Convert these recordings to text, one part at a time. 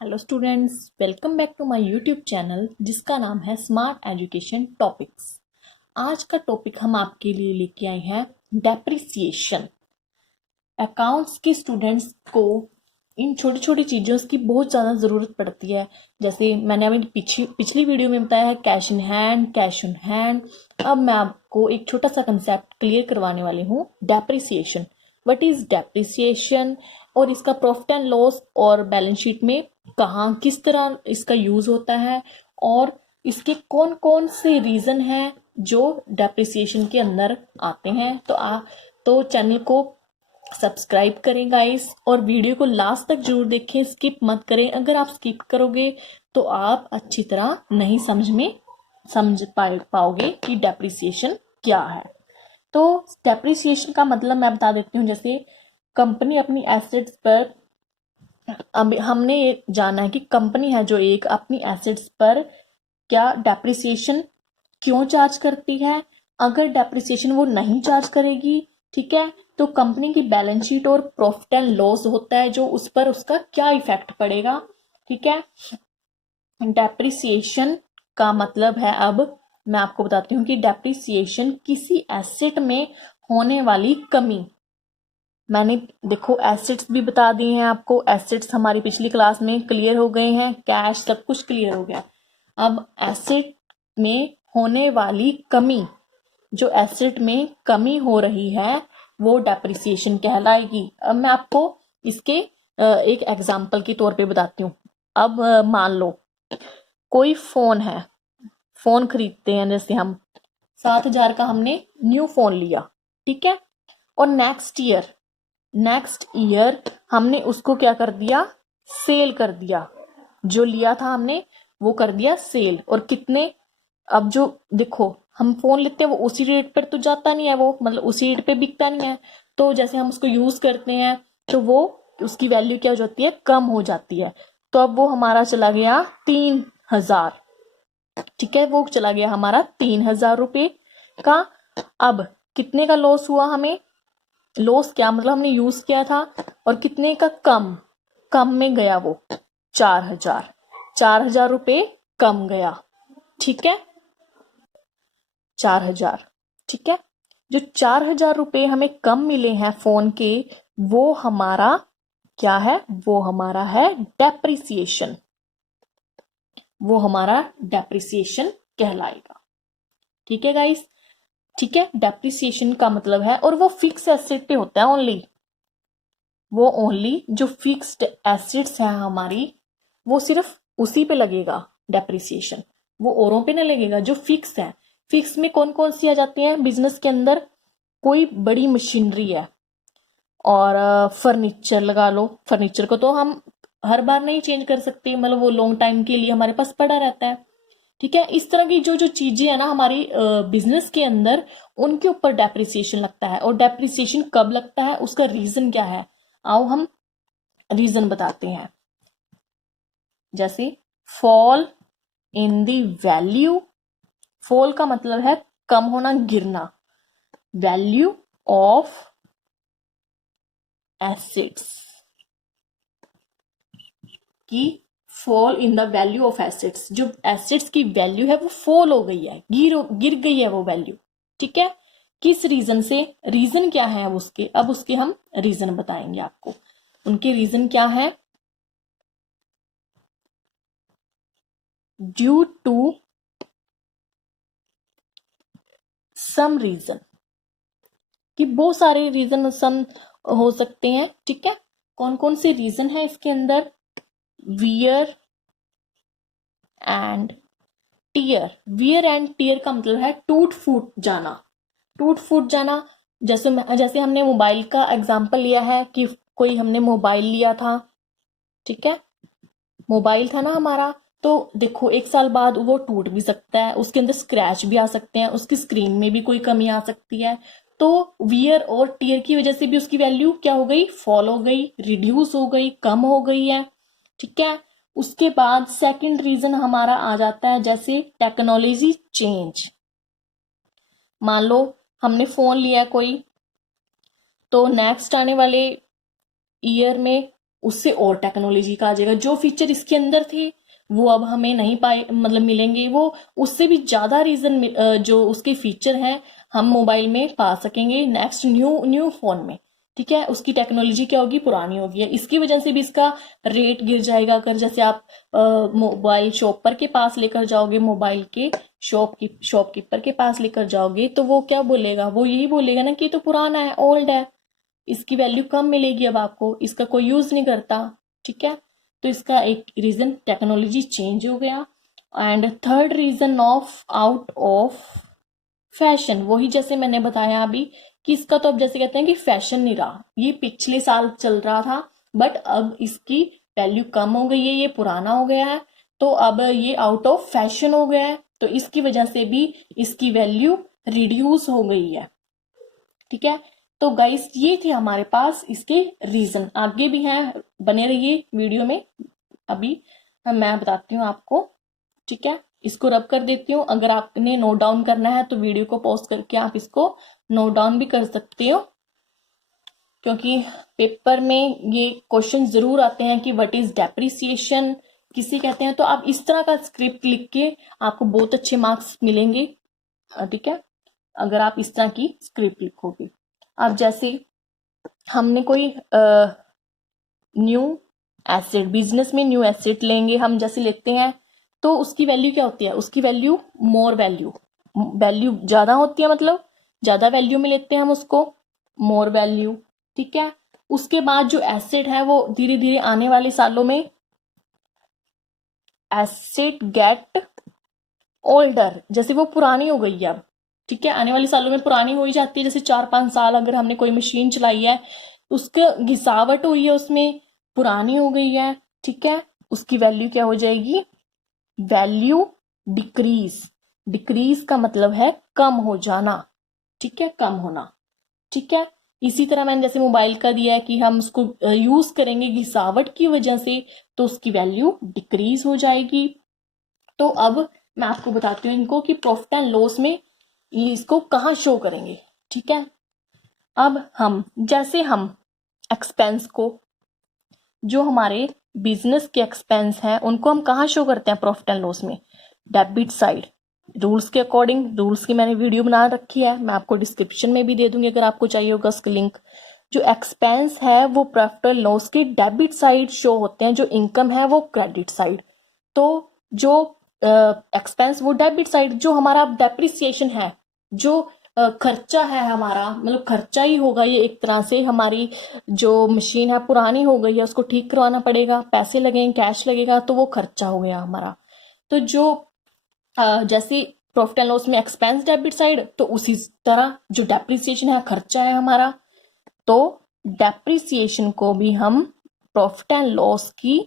Hello students, welcome back to my YouTube channel जिसका नाम है स्मार्ट एजुकेशन टॉपिक्स। आज का टॉपिक हम आपके लिए लेके आए हैं डेप्रिसिएशन। अकाउंट्स के स्टूडेंट्स को इन छोटी छोटी चीज़ों की बहुत ज़्यादा ज़रूरत पड़ती है। जैसे मैंने अभी पिछली वीडियो में बताया है cash in hand, cash on hand. अब मैं आपको एक छोटा सा कंसेप्ट क्लियर करवाने वाली हूँ, डेप्रिसिएशन। व्हाट इज डेप्रिसिएशन और इसका प्रॉफिट एंड लॉस और बैलेंस शीट में कहाँ किस तरह इसका यूज होता है और इसके कौन कौन से रीजन हैं जो डेप्रिसिएशन के अंदर आते हैं। तो चैनल को सब्सक्राइब करें गाइस, और वीडियो को लास्ट तक जरूर देखें, स्किप मत करें। अगर आप स्किप करोगे तो आप अच्छी तरह नहीं समझ पाओगे कि डेप्रिसिएशन क्या है। तो डेप्रिसिएशन का मतलब मैं बता देती हूँ। जैसे कंपनी अपनी एसेट्स पर, अब हमने ये जाना है कि कंपनी है जो एक अपनी एसेट्स पर क्या डेप्रिसिएशन क्यों चार्ज करती है। अगर डेप्रिसिएशन वो नहीं चार्ज करेगी, ठीक है, तो कंपनी की बैलेंस शीट और प्रॉफिट एंड लॉस होता है जो उस पर उसका क्या इफेक्ट पड़ेगा। ठीक है, डेप्रिसिएशन का मतलब है, अब मैं आपको बताती हूँ कि डेप्रिसिएशन किसी एसेट में होने वाली कमी। मैंने देखो एसेट्स भी बता दिए हैं आपको, एसेट्स हमारी पिछली क्लास में क्लियर हो गए हैं, कैश सब कुछ क्लियर हो गया। अब एसेट में होने वाली कमी, जो एसेट में कमी हो रही है वो डेप्रिसिएशन कहलाएगी। अब मैं आपको इसके एक एग्जाम्पल के तौर पे बताती हूँ। अब मान लो कोई फोन है, फोन खरीदते हैं, जैसे हम 7,000 का हमने न्यू फोन लिया, ठीक है, और नेक्स्ट ईयर हमने उसको क्या कर दिया, सेल कर दिया। जो लिया था हमने वो कर दिया सेल। और कितने, अब जो देखो हम फोन लेते हैं वो उसी रेट पर तो जाता नहीं है, वो मतलब उसी रेट पे बिकता नहीं है। तो जैसे हम उसको यूज करते हैं तो वो उसकी वैल्यू क्या हो जाती है, कम हो जाती है। तो अब वो हमारा चला गया 3,000, ठीक है, वो चला गया हमारा 3,000 रुपए का। अब कितने का लॉस हुआ हमें, लॉस क्या मतलब हमने यूज किया था और कितने का कम, कम में गया वो 4,000 कम गया, ठीक है, 4,000, ठीक है। जो 4,000 हमें कम मिले हैं फोन के, वो हमारा क्या है, वो हमारा है डेप्रिसिएशन, वो हमारा डेप्रिसिएशन कहलाएगा। ठीक है गाइस, ठीक है, डेप्रिसिएशन का मतलब है, और वो फिक्स एसेट पे होता है ओनली, वो ओनली जो फिक्स्ड एसेट्स है हमारी, वो सिर्फ उसी पे लगेगा डेप्रिसिएशन, वो औरों पे ना लगेगा। जो फिक्स है, फिक्स में कौन कौन सी आ जाती है बिजनेस के अंदर, कोई बड़ी मशीनरी है और फर्नीचर लगा लो, फर्नीचर को तो हम हर बार नहीं चेंज कर सकते, मतलब वो लॉन्ग टाइम के लिए हमारे पास पड़ा रहता है। ठीक है, इस तरह की जो जो चीजें है ना हमारी बिजनेस के अंदर, उनके ऊपर डेप्रिसिएशन लगता है। और डेप्रिसिएशन कब लगता है, उसका रीजन क्या है, आओ हम रीजन बताते हैं। जैसे fall in the value, fall का मतलब है कम होना, गिरना, वैल्यू ऑफ एसेट्स की, fall in the value of assets, जो एसेट्स की वैल्यू है वो फॉल हो गई है, गिर गई है वो वैल्यू, ठीक है। किस रीजन से, रीजन क्या है उसके, अब उसके हम रीजन बताएंगे आपको, उनके रीजन क्या है। ड्यू टू सम रीजन, कि बहुत सारे रीजन सम हो सकते हैं, ठीक है। कौन कौन से रीजन है इसके अंदर, wear and tear. Wear and tear का मतलब है टूट फूट जाना, टूट फूट जाना। जैसे हमने मोबाइल का एग्जांपल लिया है कि कोई हमने मोबाइल लिया था, ठीक है, मोबाइल था ना हमारा, तो देखो 1 साल बाद वो टूट भी सकता है, उसके अंदर स्क्रैच भी आ सकते हैं, उसकी स्क्रीन में भी कोई कमी आ सकती है। तो वियर और टीयर की वजह से भी उसकी वैल्यू क्या हो गई, फॉल हो गई, रिड्यूस हो गई, कम हो गई है, ठीक है। उसके बाद सेकंड रीजन हमारा आ जाता है, जैसे टेक्नोलॉजी चेंज। मान लो हमने फोन लिया कोई, तो नेक्स्ट आने वाले ईयर में उससे और टेक्नोलॉजी का आ जाएगा। जो फीचर इसके अंदर थे वो अब हमें नहीं पाए, मतलब मिलेंगे, वो उससे भी ज्यादा रीजन जो उसके फीचर हैं हम मोबाइल में पा सकेंगे नेक्स्ट न्यू न्यू फोन में। ठीक है, उसकी टेक्नोलॉजी क्या होगी, पुरानी होगी। इसकी वजह से भी इसका रेट गिर जाएगा। अगर जैसे आप मोबाइल शॉपर के पास लेकर जाओगे, मोबाइल के शॉपकीपर के पास लेकर जाओगे, तो वो क्या बोलेगा, वो यही बोलेगा ना कि ये तो पुराना है, ओल्ड है, इसकी वैल्यू कम मिलेगी अब आपको, इसका कोई यूज नहीं करता। ठीक है, तो इसका एक रीजन टेक्नोलॉजी चेंज हो गया। And third reason of out of fashion, वही जैसे मैंने बताया अभी कि इसका तो अब जैसे कहते हैं कि फैशन नहीं रहा, ये पिछले साल चल रहा था बट अब इसकी वैल्यू कम हो गई है, ये पुराना हो गया है, तो अब ये आउट ऑफ फैशन हो गया है, तो इसकी वजह से भी इसकी वैल्यू रिड्यूस हो गई है। ठीक है, तो गाइस ये थे हमारे पास इसके रीजन, आगे भी हैं, बने रहिए वीडियो में। अभी मैं बताती हूँ आपको। ठीक है, इसको रब कर देती हूँ। अगर आपने नोट डाउन करना है तो वीडियो को पॉज करके आप इसको नोट डाउन भी कर सकते हो, क्योंकि पेपर में ये क्वेश्चन जरूर आते हैं कि व्हाट इज डेप्रिसिएशन, किसे कहते हैं। तो आप इस तरह का स्क्रिप्ट लिख के आपको बहुत अच्छे मार्क्स मिलेंगे। ठीक है, अगर आप इस तरह की स्क्रिप्ट लिखोगे। अब जैसे हमने कोई न्यू एसेट, बिजनेस में न्यू एसेट लेंगे हम, जैसे लेते हैं, तो उसकी वैल्यू क्या होती है, उसकी वैल्यू मोर वैल्यू, वैल्यू ज्यादा होती है, मतलब ज्यादा वैल्यू में लेते हैं हम उसको, मोर वैल्यू। ठीक है, उसके बाद जो एसेट है वो धीरे धीरे आने वाले सालों में एसेट गेट ओल्डर, जैसे वो पुरानी हो गई है अब। ठीक है, आने वाले सालों में पुरानी हो ही जाती है। जैसे 4-5 साल अगर हमने कोई मशीन चलाई है, उसका घिसावट हुई है, उसमें पुरानी हो गई है। ठीक है, उसकी वैल्यू क्या हो जाएगी, वैल्यू डिक्रीज। डिक्रीज का मतलब है कम हो जाना। ठीक है, कम होना। ठीक है, इसी तरह मैंने जैसे मोबाइल का दिया है कि हम उसको यूज करेंगे घिसावट की वजह से, तो उसकी वैल्यू डिक्रीज हो जाएगी। तो अब मैं आपको बताती हूँ इनको कि प्रॉफिट एंड लॉस में इसको कहाँ शो करेंगे। ठीक है, अब हम एक्सपेंस को, जो हमारे बिजनेस के एक्सपेंस हैं, उनको हम कहाँ शो करते हैं प्रॉफिट एंड लॉस में, डेबिट साइड। रूल्स के अकॉर्डिंग, रूल्स की मैंने वीडियो बना रखी है, मैं आपको डिस्क्रिप्शन में भी दे दूंगी अगर आपको चाहिए होगा उसका लिंक। जो एक्सपेंस है वो प्रॉफिट एंड लॉस के डेबिट साइड शो होते हैं, जो इनकम है वो क्रेडिट साइड। तो जो एक्सपेंस वो डेबिट साइड, जो हमारा डेप्रिसिएशन है, जो खर्चा है हमारा, मतलब खर्चा ही होगा ये एक तरह से। हमारी जो मशीन है पुरानी हो गई है, उसको ठीक करवाना पड़ेगा, पैसे लगेंगे, कैश लगेगा, तो वो खर्चा हो गया हमारा। तो जो जैसे प्रॉफिट एंड लॉस में एक्सपेंस डेबिट साइड, तो उसी तरह जो डेप्रिसिएशन है खर्चा है हमारा, तो डेप्रिसिएशन को भी हम प्रॉफिट एंड लॉस की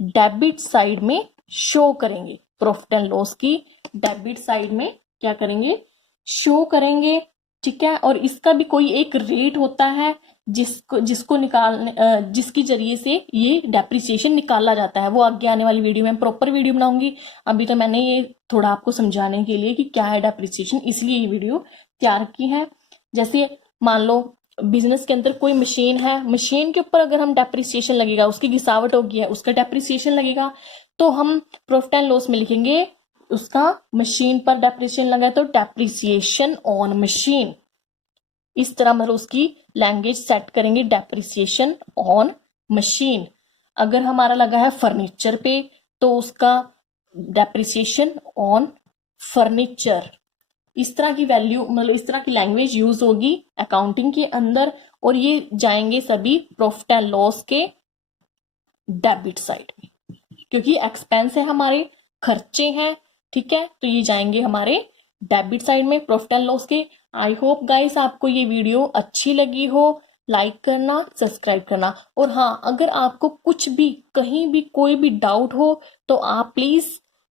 डेबिट साइड में शो करेंगे। प्रॉफिट एंड लॉस की डेबिट साइड में क्या करेंगे, शो करेंगे। ठीक है, और इसका भी कोई एक रेट होता है जिसको निकालने जिसकी जरिए से ये डेप्रिसिएशन निकाला जाता है। वो आगे आने वाली वीडियो में प्रॉपर वीडियो बनाऊंगी। अभी तो मैंने ये थोड़ा आपको समझाने के लिए कि क्या है डेप्रिसिएशन, इसलिए ये वीडियो तैयार की है। जैसे मान लो बिजनेस के अंदर कोई मशीन है, मशीन के ऊपर अगर हम डेप्रिसिएशन लगेगा, उसकी घिसावट होगी है, उसका डेप्रिसिएशन लगेगा, तो हम प्रॉफिट एंड लॉस में लिखेंगे उसका मशीन पर डेप्रिसिएशन लगा है तो डेप्रिसिएशन ऑन मशीन। इस तरह मतलब उसकी लैंग्वेज सेट करेंगे, डेप्रिसिएशन ऑन मशीन। अगर हमारा लगा है फर्नीचर पे तो उसका डेप्रिसिएशन ऑन फर्नीचर। इस तरह की वैल्यू, मतलब इस तरह की लैंग्वेज यूज होगी अकाउंटिंग के अंदर, और ये जाएंगे सभी प्रॉफिट एंड लॉस के डेबिट साइड में, क्योंकि एक्सपेंस है हमारे, खर्चे हैं। ठीक है, तो ये जाएंगे हमारे डेबिट साइड में प्रॉफिट एंड लॉस के। आई होप गाइस आपको ये वीडियो अच्छी लगी हो, लाइक करना, सब्सक्राइब करना, और हाँ, अगर आपको कुछ भी कहीं भी कोई भी डाउट हो तो आप प्लीज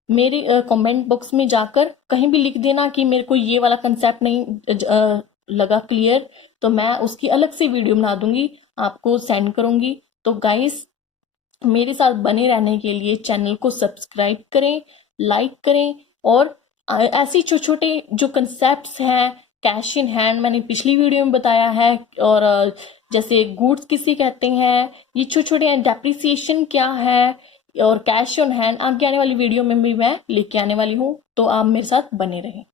मेरे कमेंट बॉक्स में जाकर कहीं भी लिख देना कि मेरे को ये वाला कंसेप्ट नहीं लगा क्लियर, तो मैं उसकी अलग से वीडियो बना दूंगी, आपको सेंड करूंगी। तो गाइस मेरे साथ बने रहने के लिए चैनल को सब्सक्राइब करें, लाइक करें, और ऐसी छोटे छोटे जो कंसेप्ट्स हैं कैश इन हैंड मैंने पिछली वीडियो में बताया है, और जैसे गुड्स किसे कहते हैं, ये छोटे छोटे डेप्रिसिएशन क्या है, और कैश ऑन हैंड आगे आने वाली वीडियो में भी मैं लेके आने वाली हूँ, तो आप मेरे साथ बने रहें।